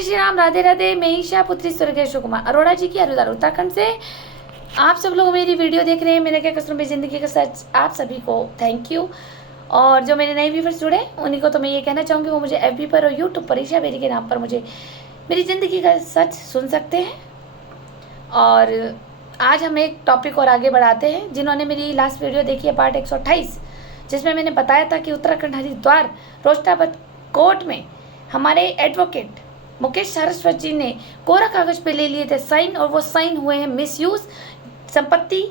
जय श्री राम, राधे राधे। मैं ईशा पुत्री स्वर्गीय अशोक कुमार अरोड़ा जी की हरिद्वार उत्तराखंड से आप सब लोग मेरी वीडियो देख रहे हैं। मेरे क्या कसम में ज़िंदगी का सच, आप सभी को थैंक यू। और जो मेरे नए व्यूवर्स जुड़े उन्हीं को तो मैं ये कहना चाहूँगी वो मुझे एफबी पर और यूट्यूब पर ईशा बेरी के नाम पर मुझे मेरी ज़िंदगी का सच सुन सकते हैं। और आज हम एक टॉपिक और आगे बढ़ाते हैं। जिन्होंने मेरी लास्ट वीडियो देखी है पार्ट 128, जिसमें मैंने बताया था कि उत्तराखंड हरिद्वार रोस्टापत कोर्ट में हमारे एडवोकेट मुकेश सारस्वत जी ने कोरा कागज पे ले लिए थे साइन, और वो साइन हुए हैं मिसयूज, संपत्ति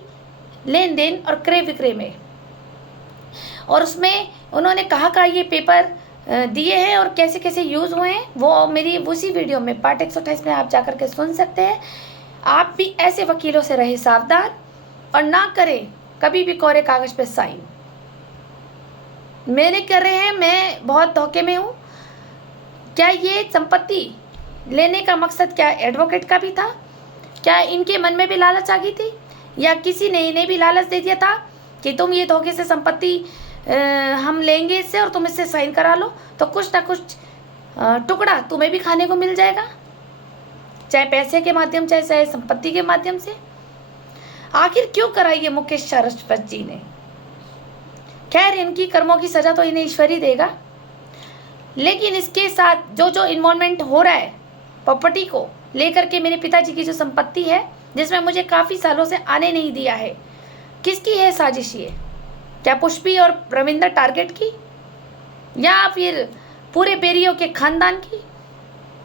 लेन देन और क्रय विक्रय में। और उसमें उन्होंने कहा ये पेपर दिए हैं और कैसे कैसे यूज़ हुए हैं वो मेरी उसी वीडियो में पार्ट 128 में आप जाकर के सुन सकते हैं। आप भी ऐसे वकीलों से रहे सावधान और ना करें कभी भी कोरे कागज पे साइन। मेरे कर रहे हैं, मैं बहुत धोखे में हूँ। क्या ये संपत्ति लेने का मकसद क्या एडवोकेट का भी था? क्या इनके मन में भी लालच आ गई थी, या किसी ने इन्हें भी लालच दे दिया था कि तुम ये धोखे से संपत्ति हम लेंगे इससे और तुम इससे साइन करा लो तो कुछ ना कुछ टुकड़ा तुम्हें भी खाने को मिल जाएगा, चाहे पैसे के माध्यम चाहे संपत्ति के माध्यम से। आखिर क्यों कराई ये मुकेश सारस्वत जी ने? खैर, इनकी कर्मों की सजा तो इन्हें ईश्वर ही देगा, लेकिन इसके साथ जो जो इन्वॉल्वमेंट हो रहा है प्रॉपर्टी को लेकर के, मेरे पिताजी की जो संपत्ति है जिसमें मुझे काफ़ी सालों से आने नहीं दिया है, किसकी है साजिश ये? क्या पुष्पी और रविंदर टारगेट की, या फिर पूरे बेरियों के खानदान की,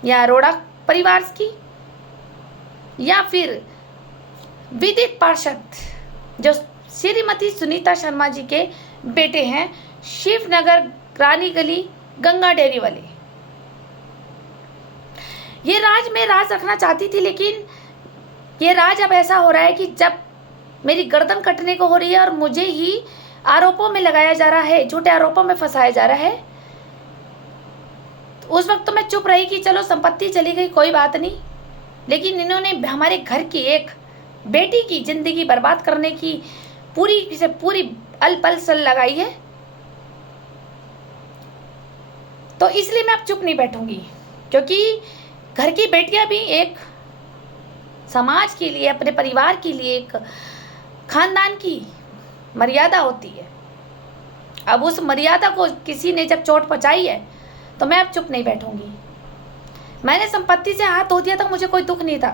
या अरोड़ा परिवार की, या फिर विदित पार्षद जो श्रीमती सुनीता शर्मा जी के बेटे हैं, शिवनगर रानी गली गंगा डेयरी वाले? ये राज मैं राज रखना चाहती थी, लेकिन ये राज अब ऐसा हो रहा है कि जब मेरी गर्दन कटने को हो रही है और मुझे ही आरोपों में लगाया जा रहा है, झूठे आरोपों में फंसाया जा रहा है, तो उस वक्त तो मैं चुप रही कि चलो संपत्ति चली गई कोई बात नहीं। लेकिन इन्होंने हमारे घर की एक बेटी की जिंदगी बर्बाद करने की पूरी से पूरी अल सल लगाई है, तो इसलिए मैं अब चुप नहीं बैठूंगी। क्योंकि घर की बेटियां भी एक समाज के लिए, अपने परिवार के लिए, एक खानदान की मर्यादा होती है। अब उस मर्यादा को किसी ने जब चोट पहुंचाई है तो मैं अब चुप नहीं बैठूंगी। मैंने संपत्ति से हाथ धो दिया था, मुझे कोई दुख नहीं था,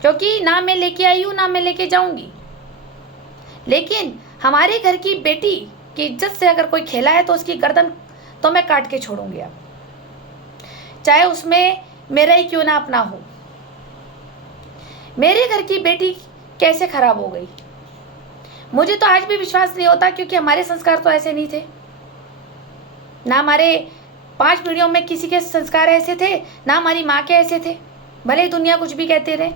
क्योंकि ना मैं लेके आई हूँ ना मैं लेके जाऊंगी। लेकिन हमारे घर की बेटी की इज्जत से अगर कोई खेला है तो उसकी गर्दन तो मैं काट के छोड़ूंगी, अब चाहे उसमें मेरा ही क्यों ना अपना हो। मेरे घर की बेटी कैसे खराब हो गई, मुझे तो आज भी विश्वास नहीं होता, क्योंकि हमारे संस्कार तो ऐसे नहीं थे। ना हमारे 5 पीढ़ियों में किसी के संस्कार ऐसे थे, ना हमारी माँ के ऐसे थे। भले दुनिया कुछ भी कहते रहे,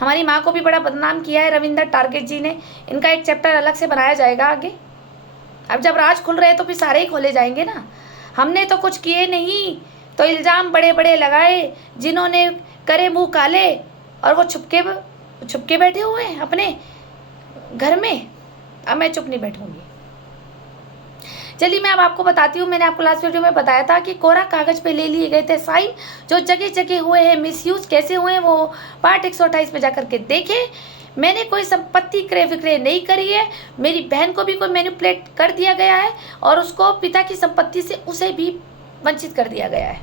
हमारी माँ को भी बड़ा बदनाम किया है रविंदर टारगेट जी ने। इनका एक चैप्टर अलग से बनाया जाएगा आगे। अब जब राज खुल रहे तो फिर सारे ही खोले जाएंगे ना। हमने तो कुछ किए नहीं, तो इल्ज़ाम बड़े बड़े लगाए, जिन्होंने करे मुंह काले, और वो छुपके बैठे हुए हैं अपने घर में। अब मैं चुप नहीं बैठूंगी। चलिए मैं अब आपको बताती हूँ। मैंने आपको लास्ट वीडियो में बताया था कि कोरा कागज पे ले लिए गए थे साइन, जो जगह जगह हुए हैं, मिसयूज कैसे हुए हैं वो पार्ट 128 में जाकर के देखें। मैंने कोई संपत्ति क्रय विक्रय नहीं करी है। मेरी बहन को भी कोई मैनिपुलेट कर दिया गया है, और उसको पिता की संपत्ति से उसे भी वंचित कर दिया गया है।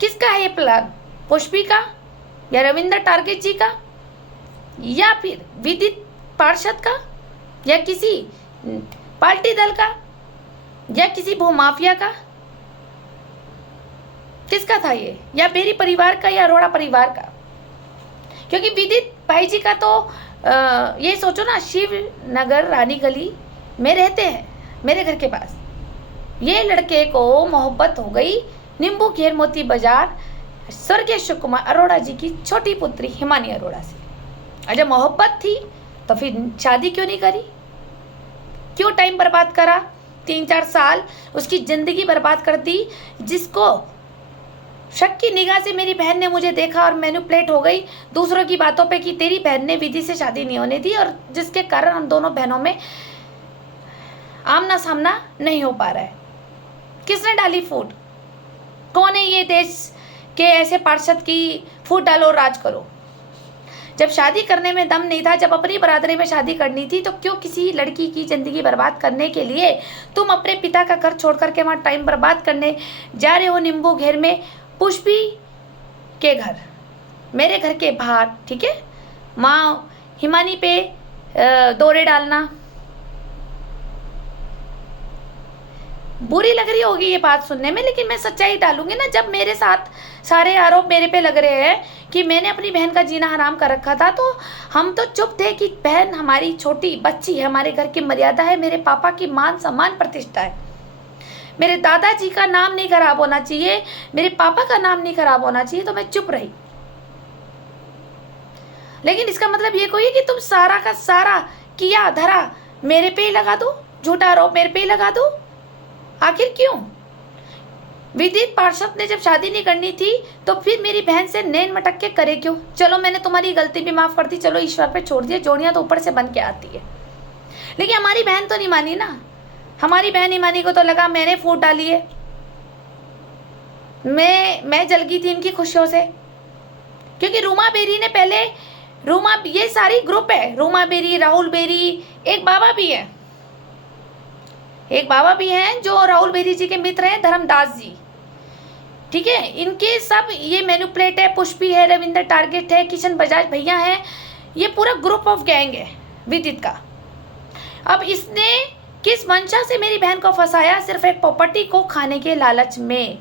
किसका है ये प्लान? पुष्पी का, या रविंदर टारगेट जी का, या फिर विदित पार्षद का, या किसी पार्टी दल का, या किसी भूमाफिया का? किसका था ये? या बेरी परिवार का, या अरोड़ा परिवार का? क्योंकि विदित भाई जी का तो ये सोचो ना, शिवनगर रानी गली में रहते हैं मेरे घर के पास। ये लड़के को मोहब्बत हो गई नींबू घेर मोती बाजार स्वर्गीय अशोक कुमार अरोड़ा जी की छोटी पुत्री हिमानी अरोड़ा से। और जब मोहब्बत थी तो फिर शादी क्यों नहीं करी? क्यों टाइम बर्बाद करा? 3-4 साल उसकी ज़िंदगी बर्बाद कर दी, जिसको शक की निगाह से मेरी बहन ने मुझे देखा और मैनिपुलेट हो गई दूसरों की बातों पे कि तेरी बहन ने विधि से शादी नहीं होने दी, और जिसके कारण हम दोनों बहनों में आमना सामना नहीं हो पा रहा है। किसने डाली फूट? कौन है ये देश कि ऐसे पार्षद की फूट डालो राज करो। जब शादी करने में दम नहीं था, जब अपनी बरादरी में शादी करनी थी, तो क्यों किसी लड़की की ज़िंदगी बर्बाद करने के लिए तुम अपने पिता का घर छोड़ करके वहाँ टाइम बर्बाद करने जा रहे हो नींबू घेर में, पुष्पी के घर, मेरे घर के बाहर, ठीक है, माँ हिमानी पे दौरे डालना। बुरी लग रही होगी ये बात सुनने में, लेकिन मैं सच्चाई डालूंगी ना। जब मेरे साथ सारे आरोप मेरे पे लग रहे हैं कि मैंने अपनी बहन का जीना हराम कर रखा था, तो हम तो चुप थे कि बहन हमारी छोटी बच्ची है, हमारे घर की मर्यादा है, मेरे पापा की मान सम्मान प्रतिष्ठा है, मेरे दादाजी का नाम नहीं खराब होना चाहिए, मेरे पापा का नाम नहीं खराब होना चाहिए, तो मैं चुप रही। लेकिन इसका मतलब ये कोई है कि तुम सारा का सारा किया धरा मेरे पे ही लगा दो, झूठा आरोप मेरे पे ही लगा दो। आखिर क्यों? विदित पार्षद ने जब शादी नहीं करनी थी तो फिर मेरी बहन से नैन मटक के करे क्यों? चलो मैंने तुम्हारी गलती भी माफ कर दी, चलो ईश्वर पे छोड़ दिया, जोड़ियां तो ऊपर से बन के आती है। लेकिन हमारी बहन तो नहीं मानी ना, हमारी बहन नहीं मानी को तो लगा मैंने फूट डाली है, मैं जल गई थी इनकी खुशियों से। क्योंकि रूमा बेरी ने पहले, ये सारी ग्रुप है, रूमा बेरी, राहुल बेरी, एक बाबा भी है, एक बाबा भी हैं जो राहुल बेरी जी के मित्र हैं, धर्मदास जी, ठीक है, इनके सब ये मैनिपुलेट है, पुष्पी है, रविंद्र टारगेट है, किशन बजाज भैया है, ये पूरा ग्रुप ऑफ गैंग है विदित का। अब इसने किस मंशा से मेरी बहन को फंसाया? सिर्फ एक प्रॉपर्टी को खाने के लालच में।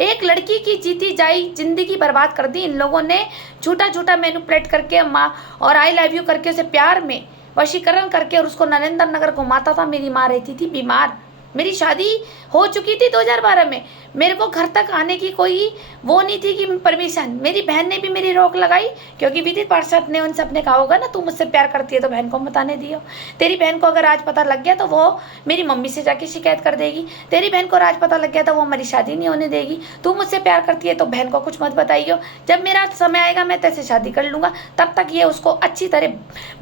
एक लड़की की जीती जाई जिंदगी बर्बाद कर दी इन लोगों ने, झूठा झूठा मैनिपुलेट करके माँ और आई लव यू करके उसे प्यार में वशीकरण करके और उसको नरेंद्र नगर घुमाता था। मेरी माँ रहती थी बीमार, मेरी शादी हो चुकी थी 2012 में, मेरे को घर तक आने की कोई वो नहीं थी कि परमिशन। मेरी बहन ने भी मेरी रोक लगाई, क्योंकि विदित पार्षद ने उन सब ने कहा होगा ना तू मुझसे प्यार करती है तो बहन को बताने दियो, तेरी बहन को अगर आज पता लग गया तो वो मेरी मम्मी से जाके शिकायत कर देगी, तेरी बहन को आज पता लग गया तो वो हमारी शादी नहीं होने देगी, तू मुझसे प्यार करती है तो बहन को कुछ मत बताइयो, जब मेरा समय आएगा मैं तैसे शादी कर लूँगा, तब तक ये उसको अच्छी तरह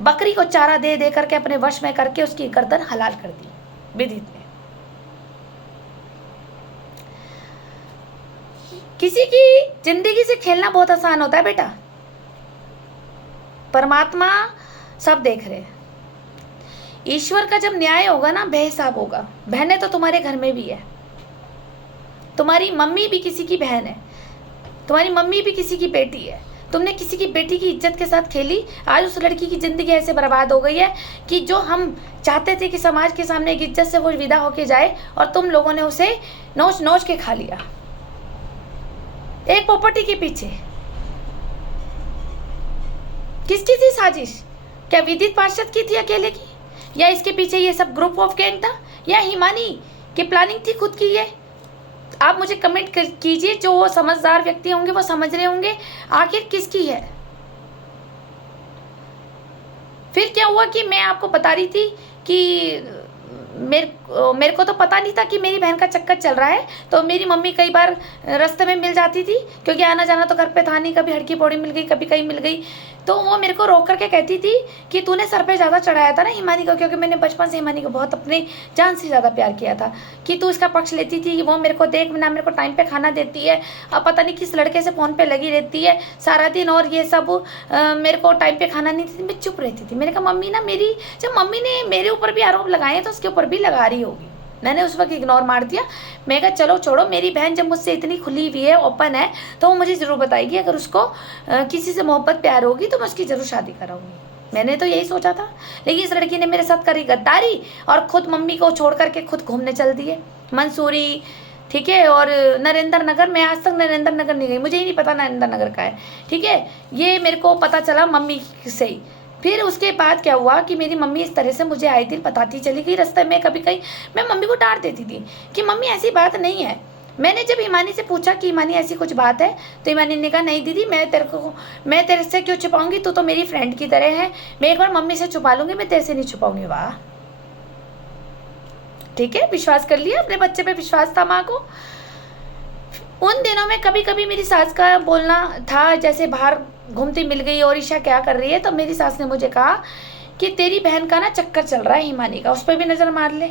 बकरी को चारा दे दे करके अपने वश में करके उसकी गर्दन हलाल कर दी विदित ने। किसी की जिंदगी से खेलना बहुत आसान होता है बेटा, परमात्मा सब देख रहे हैं। ईश्वर का जब न्याय होगा ना बेहिसाब होगा। बहनें तो तुम्हारे घर में भी है, तुम्हारी मम्मी भी किसी की बहन है, तुम्हारी मम्मी भी किसी की बेटी है, तुमने किसी की बेटी की इज्जत के साथ खेली, आज उस लड़की की ज़िंदगी ऐसे बर्बाद हो गई है कि जो हम चाहते थे कि समाज के सामने एक इज्जत से वो विदा होके जाए, और तुम लोगों ने उसे नोच नोच के खा लिया एक प्रॉपर्टी के पीछे। किसकी थी साजिश? क्या विदित पार्षद की थी अकेले की, या इसके पीछे ये सब ग्रुप ऑफ गैंग था, या हिमानी की प्लानिंग थी खुद की? ये आप मुझे कमेंट कीजिए, जो समझदार व्यक्ति होंगे वो समझ रहे होंगे आखिर किसकी है। फिर क्या हुआ कि मैं आपको बता रही थी कि मेरे को तो पता नहीं था कि मेरी बहन का चक्कर चल रहा है, तो मेरी मम्मी कई बार रास्ते में मिल जाती थी, क्योंकि आना जाना तो घर पे था नहीं, कभी हड़की पौड़ी मिल गई, कभी कहीं मिल गई, तो वो मेरे को रोक करके कहती थी कि तूने सर पे ज़्यादा चढ़ाया था ना हिमानी को, क्योंकि मैंने बचपन से हिमानी को बहुत अपनी जान से ज़्यादा प्यार किया था, कि तू इसका पक्ष लेती थी, वो मेरे को देख ना मेरे को टाइम पे खाना देती है, अब पता नहीं किस लड़के से फ़ोन पे लगी रहती है सारा दिन, और ये सब मेरे को टाइम पे खाना नहीं देती। मैं चुप रहती थी। मैंने कहा मम्मी ना, मेरी जब मम्मी ने मेरे ऊपर भी आरोप लगाए तो उसके ऊपर भी लगा रही होगी। मैंने उस वक्त इग्नोर मार दिया। मैं कहा चलो छोड़ो, मेरी बहन जब मुझसे इतनी खुली हुई है, ओपन है, तो वो मुझे ज़रूर बताएगी, अगर उसको किसी से मोहब्बत प्यार होगी तो मैं उसकी ज़रूर शादी कराऊंगी। मैंने तो यही सोचा था, लेकिन इस लड़की ने मेरे साथ करी गद्दारी और खुद मम्मी को छोड़ करके खुद घूमने चल दिए मंसूरी, ठीक है, और नरेंद्र नगर। मैं आज तक नरेंद्र नगर नहीं गई, मुझे ही नहीं पता नरेंद्र नगर का है, ठीक है, ये मेरे को पता चला मम्मी से ही। फिर उसके बाद क्या हुआ कि मेरी मम्मी इस तरह से मुझे आए दिन बताती चली गई रास्ते में, कभी कहीं मैं मम्मी को डांट देती थी कि मम्मी ऐसी बात नहीं है। मैंने जब हिमानी से पूछा कि हिमानी ऐसी कुछ बात है, तो हिमानी ने कहा नहीं दीदी, मैं तेरे से क्यों छुपाऊंगी, तू तो मेरी फ्रेंड की तरह है, मैं एक बार मम्मी से छुपा लूंगी, मैं तेरे से नहीं छुपाऊंगी। वाह, ठीक है, विश्वास कर लिया, अपने बच्चे पे विश्वास था माँ को। उन दिनों में कभी कभी मेरी सास का बोलना था, जैसे बाहर घूमती मिल गई और ईशा क्या कर रही है, तो मेरी सास ने मुझे कहा कि तेरी बहन का ना चक्कर चल रहा है हिमानी का, उस पर भी नज़र मार ले।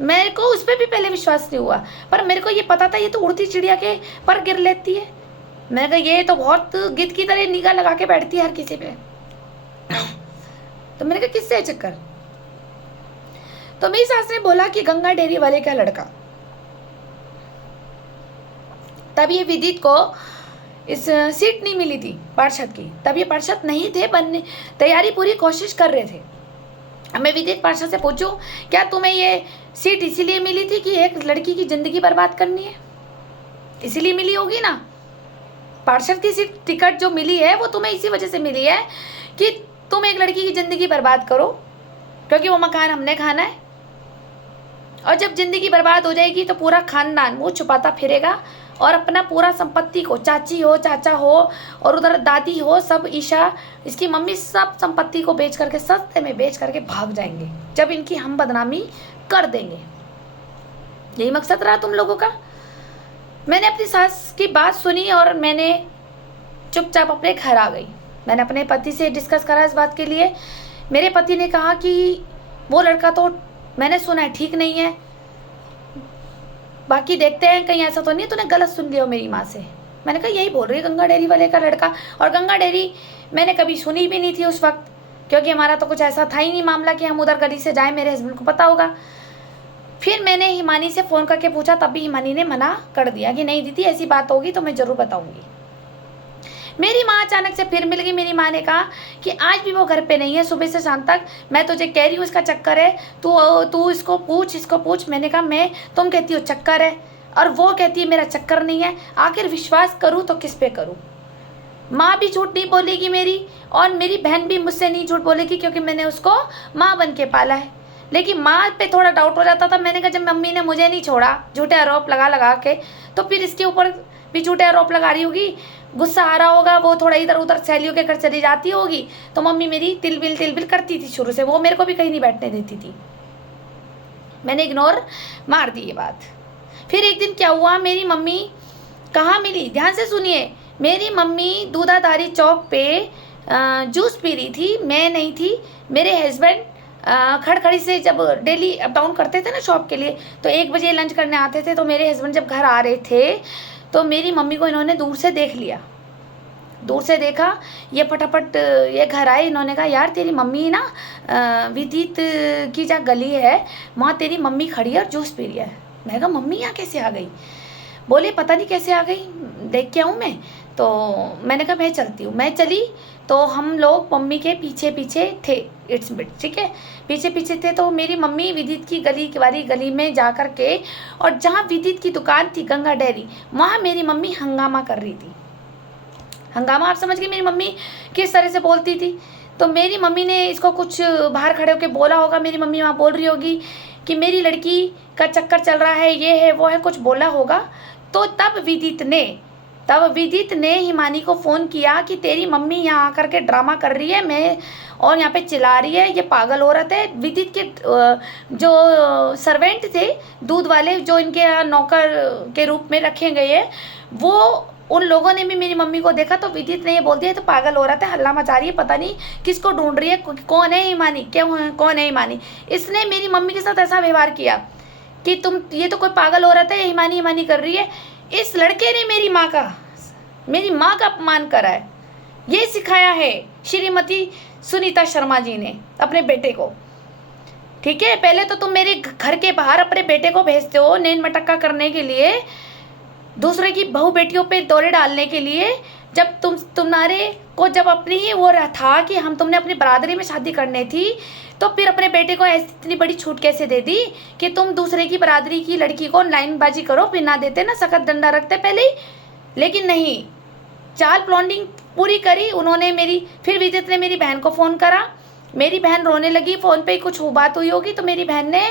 मेरे को उस पर भी पहले विश्वास नहीं हुआ, पर मेरे को ये पता था ये तो उड़ती चिड़िया के पर गिर लेती है। मैंने कहा ये तो बहुत गिद्ध की तरह निगाह लगा के बैठती है हर किसी पे। तो मैंने कहा किससे चक्कर। तो मेरी सास ने बोला कि गंगा डेयरी वाले का लड़का। तब ये विदित को इस सीट नहीं मिली थी पार्षद की, तब ये पार्षद नहीं थे बनने, तैयारी पूरी कोशिश कर रहे थे। मैं विदित पार्षद से पूछूं क्या तुम्हें ये सीट इसीलिए मिली थी कि एक लड़की की जिंदगी बर्बाद करनी है? इसीलिए मिली होगी ना। पार्षद की सीट टिकट जो मिली है वो तुम्हें इसी वजह से मिली है कि तुम एक लड़की की जिंदगी बर्बाद करो, क्योंकि वो मकान हमने खाना है। और जब जिंदगी बर्बाद हो जाएगी तो पूरा खानदान मुंह छुपाता फिरेगा और अपना पूरा संपत्ति को, चाची हो, चाचा हो और उधर दादी हो, सब ईशा, इसकी मम्मी, सब संपत्ति को बेच करके, सस्ते में बेच करके भाग जाएंगे जब इनकी हम बदनामी कर देंगे। यही मकसद रहा तुम लोगों का। मैंने अपनी सास की बात सुनी और मैंने चुपचाप अपने घर आ गई। मैंने अपने पति से डिस्कस करा इस बात के लिए। मेरे पति ने कहा कि वो लड़का तो मैंने सुना है ठीक नहीं है, बाकी देखते हैं कहीं ऐसा तो नहीं तूने गलत सुन लिया हो मेरी माँ से। मैंने कहा यही बोल रही है गंगा डेयरी वाले का लड़का। और गंगा डेयरी मैंने कभी सुनी भी नहीं थी उस वक्त, क्योंकि हमारा तो कुछ ऐसा था ही नहीं मामला कि हम उधर गली से जाएं, मेरे हस्बैंड को पता होगा। फिर मैंने हिमानी से फ़ोन करके पूछा, तब भी हिमानी ने मना कर दिया कि नहीं दीदी ऐसी बात होगी तो मैं ज़रूर बताऊँगी। मेरी माँ अचानक से फिर मिल गई। मेरी माँ ने कहा कि आज भी वो घर पे नहीं है, सुबह से शाम तक मैं तुझे कह रही हूँ इसका चक्कर है, तू इसको पूछ। मैंने कहा तुम कहती हो चक्कर है और वो कहती है मेरा चक्कर नहीं है, आखिर विश्वास करूँ तो किस पे करूँ। माँ भी झूठ नहीं बोलेगी मेरी, और मेरी बहन भी मुझसे नहीं झूठ बोलेगी, क्योंकि मैंने उसको माँ बन के पाला है। लेकिन माँ पे थोड़ा डाउट हो जाता था। मैंने कहा जब मम्मी ने मुझे नहीं छोड़ा झूठे आरोप लगा के, तो फिर इसके ऊपर भी झूठे आरोप लगा रही होगी, गुस्सा आ रहा होगा, वो थोड़ा इधर उधर सहेलियों के घर चली जाती होगी। तो मम्मी मेरी तिलबिल करती थी शुरू से, वो मेरे को भी कहीं नहीं बैठने देती थी। मैंने इग्नोर मार दी ये बात। फिर एक दिन क्या हुआ, मेरी मम्मी कहाँ मिली, ध्यान से सुनिए। मेरी मम्मी दूधाधारी चौक पे जूस पी रही थी, मैं नहीं थी। मेरे हस्बैंड खड़खड़ी से जब डेली अप डाउन करते थे ना शॉप के लिए, तो 1 बजे लंच करने आते थे। तो मेरे हस्बैंड जब घर आ रहे थे तो मेरी मम्मी को इन्होंने दूर से देख लिया। दूर से देखा, ये फटाफट ये घर आए। इन्होंने कहा यार तेरी मम्मी ना विदित की जहाँ गली है वहाँ तेरी मम्मी खड़ी है और जूस पी रही है। मैं कहा मम्मी यहाँ कैसे आ गई? बोले पता नहीं कैसे आ गई, देख के आऊँ मैं। तो मैंने कहा मैं चलती हूँ। मैं चली तो हम लोग मम्मी के पीछे पीछे थे, इट्स बिट ठीक है, पीछे पीछे थे। तो मेरी मम्मी विदित की गली में जा कर के, और जहाँ विदित की दुकान थी गंगा डेयरी, वहाँ मेरी मम्मी हंगामा कर रही थी। हंगामा आप समझ गई मेरी मम्मी किस तरह से बोलती थी। तो मेरी मम्मी ने इसको कुछ बाहर खड़े होकर बोला होगा। मेरी मम्मी वहाँ बोल रही होगी कि मेरी लड़की का चक्कर चल रहा है, ये है वो है, कुछ बोला होगा। तो तब विदित ने हिमानी को फ़ोन किया कि तेरी मम्मी यहाँ आकर के ड्रामा कर रही है, मैं और यहाँ पे चिल्ला रही है, ये पागल औरत है। विदित के जो सर्वेंट थे दूध वाले, जो इनके यहाँ नौकर के रूप में रखे गए हैं, वो उन लोगों ने भी मेरी मम्मी को देखा। तो विदित ने ये बोल दिया तो पागल औरत है, हल्ला मचा रही है, पता नहीं किसको ढूंढ रही है, कौन है हिमानी, कौन है हिमानी। इसने मेरी मम्मी के साथ ऐसा व्यवहार किया कि तुम, ये तो कोई पागल औरत है, हिमानी कर रही है। इस लड़के ने मेरी माँ का अपमान करा है। ये सिखाया है श्रीमती सुनीता शर्मा जी ने अपने बेटे को, ठीक है। पहले तो तुम मेरे घर के बाहर अपने बेटे को भेजते हो नैन मटक्का करने के लिए, दूसरे की बहू बेटियों पे दौरे डालने के लिए। जब तुम्हारे को जब अपनी ही वो था कि तुमने अपनी बरादरी में शादी करनी थी, तो फिर अपने बेटे को ऐसी इतनी बड़ी छूट कैसे दे दी कि तुम दूसरे की बरादरी की लड़की को लाइनबाजी करो, फिर ना देते ना, सख्त डंडा रखते पहले ही। लेकिन नहीं, चाल प्लॉटिंग पूरी करी उन्होंने मेरी। फिर विदित ने मेरी बहन को फ़ोन करा, मेरी बहन रोने लगी। फ़ोन पे कुछ बात हुई होगी, तो मेरी बहन ने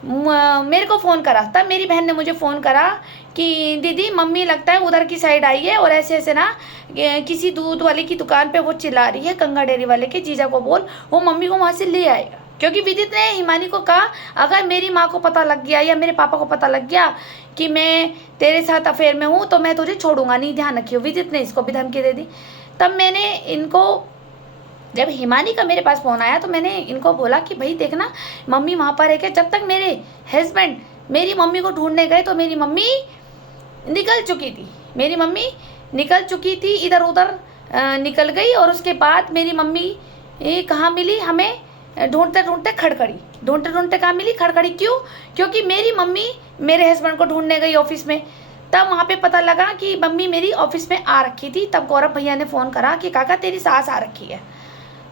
मेरे को फ़ोन करा। तब मेरी बहन ने मुझे फ़ोन करा कि दीदी मम्मी लगता है उधर की साइड आई है और ऐसे ऐसे ना किसी दूध वाले की दुकान पे वो चिल्ला रही है, गंगा डेयरी वाले के जीजा को बोल वो मम्मी को वहाँ से ले आएगा। क्योंकि विदित ने हिमानी को कहा अगर मेरी माँ को पता लग गया या मेरे पापा को पता लग गया कि मैं तेरे साथ अफेयर में हूँ तो मैं तुझे छोड़ूंगा नहीं, ध्यान रखियो। विदित ने इसको भी धमकी दे दी। तब मैंने इनको जब हिमानी का मेरे पास फ़ोन आया तो मैंने इनको बोला कि भाई देखना मम्मी वहाँ पर है क्या। जब तक मेरे हस्बैंड मेरी मम्मी को ढूंढने गए तो मेरी मम्मी निकल चुकी थी, मेरी मम्मी निकल चुकी थी, इधर उधर निकल गई। और उसके बाद मेरी मम्मी कहाँ मिली हमें, ढूंढते ढूंढते खड़खड़ी, ढूंढते ढूंढते कहाँ मिली, खड़खड़ी। क्यों? क्योंकि मेरी मम्मी मेरे हस्बैंड को ढूंढने गई ऑफिस में। तब वहाँ पे पता लगा कि मम्मी मेरी ऑफिस में आ रखी थी। तब गौरव भैया ने फ़ोन करा कि काका तेरी सास आ रखी है।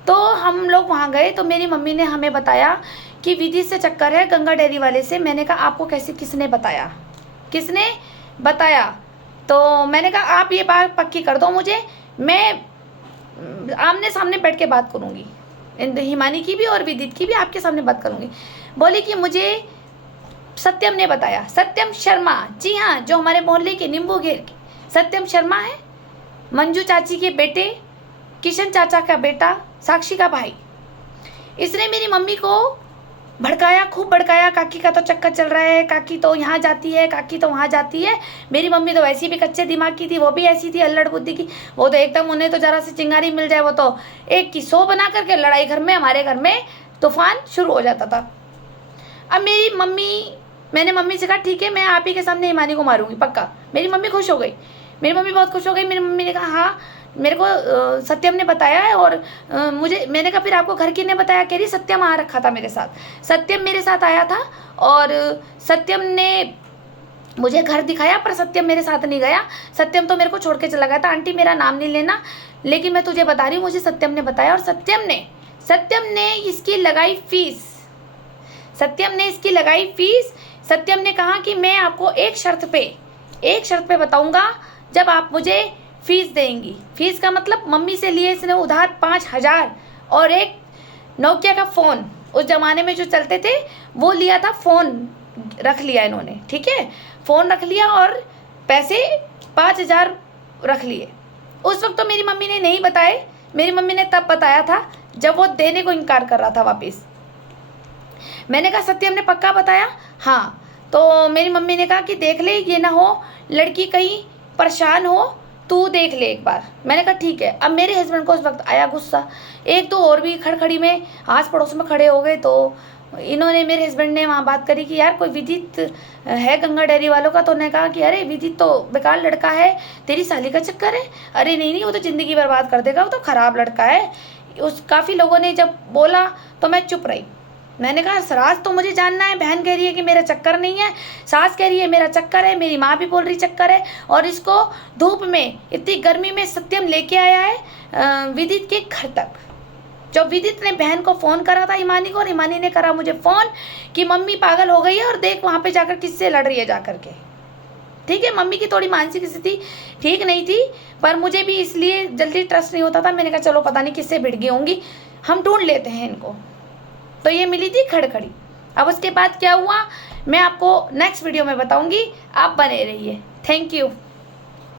तो हम लोग वहाँ गए तो मेरी मम्मी ने हमें बताया कि विदित से चक्कर है गंगा डेयरी वाले से। मैंने कहा आपको कैसे, किसने बताया, किसने बताया? तो मैंने कहा आप ये बात पक्की कर दो मुझे, मैं आमने सामने बैठ के बात करूँगी, हिमानी की भी और विदित की भी आपके सामने बात करूँगी। बोली कि मुझे सत्यम ने बताया, सत्यम शर्मा, जी हाँ, जो हमारे मोहल्ले के नींबू घेर के सत्यम शर्मा है, मंजू चाची के बेटे, किशन चाचा का बेटा, साक्षी का भाई। इसने मेरी मम्मी को भड़काया, खूब भड़काया। काकी का तो चक्कर चल रहा है, काकी तो यहाँ जाती है, काकी तो वहाँ जाती है। मेरी मम्मी तो वैसी भी कच्चे दिमाग की थी, वो भी ऐसी थी अल्लड़ बुद्धि की। वो तो एकदम, उन्हें तो जरा सी चिंगारी मिल जाए वो तो एक की 100 बना करके लड़ाई घर में, हमारे घर में तूफान शुरू हो जाता था। अब मेरी मम्मी, मैंने मम्मी से कहा ठीक है मैं आप ही के सामने हिमानी को मारूंगी पक्का। मेरी मम्मी खुश हो गई, मेरी मम्मी बहुत खुश हो गई। मेरी मम्मी ने कहा हाँ मेरे को सत्यम ने बताया है। और मुझे, मैंने कहा फिर आपको घर किसने बताया? कह रही सत्यम आ रखा था मेरे साथ, सत्यम मेरे साथ आया था और सत्यम ने मुझे घर दिखाया, पर सत्यम मेरे साथ नहीं गया, सत्यम तो मेरे को छोड़ के चला गया था। आंटी मेरा नाम नहीं लेना, लेकिन मैं तुझे बता रही हूँ मुझे सत्यम ने बताया। और सत्यम ने इसकी लगाई फीस, सत्यम ने इसकी लगाई फीस। सत्यम ने कहा कि मैं आपको एक शर्त पे बताऊंगा, जब आप मुझे फीस देंगी। फीस का मतलब मम्मी से लिए इसने उधार 5000 और एक नोकिया का फ़ोन, उस ज़माने में जो चलते थे वो लिया था, फ़ोन रख लिया इन्होंने, ठीक है, फ़ोन रख लिया और पैसे 5000 रख लिए। उस वक्त तो मेरी मम्मी ने नहीं बताए, मेरी मम्मी ने तब बताया था जब वो देने को इनकार कर रहा था वापस। मैंने कहा सत्यम ने पक्का बताया? हाँ। तो मेरी मम्मी ने कहा कि देख ले, ये ना हो लड़की कहीं परेशान हो, तू देख ले एक बार। मैंने कहा ठीक है। अब मेरे हस्बैंड को उस वक्त आया गुस्सा, एक तो और भी खड़खड़ी में आस पड़ोस में खड़े हो गए। तो इन्होंने, मेरे हस्बैंड ने वहाँ बात करी कि यार कोई विदित है गंगा डेयरी वालों का। तो उन्होंने कहा कि अरे विदित तो बेकार लड़का है, तेरी साली का चक्कर है। अरे नहीं वो तो ज़िंदगी बर्बाद कर देगा, वो तो ख़राब लड़का है। काफ़ी लोगों ने जब बोला तो मैं चुप रही। मैंने कहा सास तो मुझे जानना है, बहन कह रही है कि मेरा चक्कर नहीं है, सास कह रही है मेरा चक्कर है, मेरी माँ भी बोल रही चक्कर है। और इसको धूप में, इतनी गर्मी में सत्यम लेके आया है विदित के घर तक। जब विदित ने बहन को फ़ोन करा था हिमानी को, और हिमानी ने करा मुझे फ़ोन कि मम्मी पागल हो गई है और देख वहाँ पे जाकर किससे लड़ रही है जा करके। ठीक है, मम्मी की थोड़ी मानसिक स्थिति ठीक नहीं थी, पर मुझे भी इसलिए जल्दी ट्रस्ट नहीं होता था। मैंने कहा चलो पता नहीं किससे भिड़ गई होंगी, हम ढूंढ लेते हैं इनको। तो ये मिली थी खड़खड़ी। अब उसके बाद क्या हुआ मैं आपको नेक्स्ट वीडियो में बताऊंगी, आप बने रहिए। Thank you.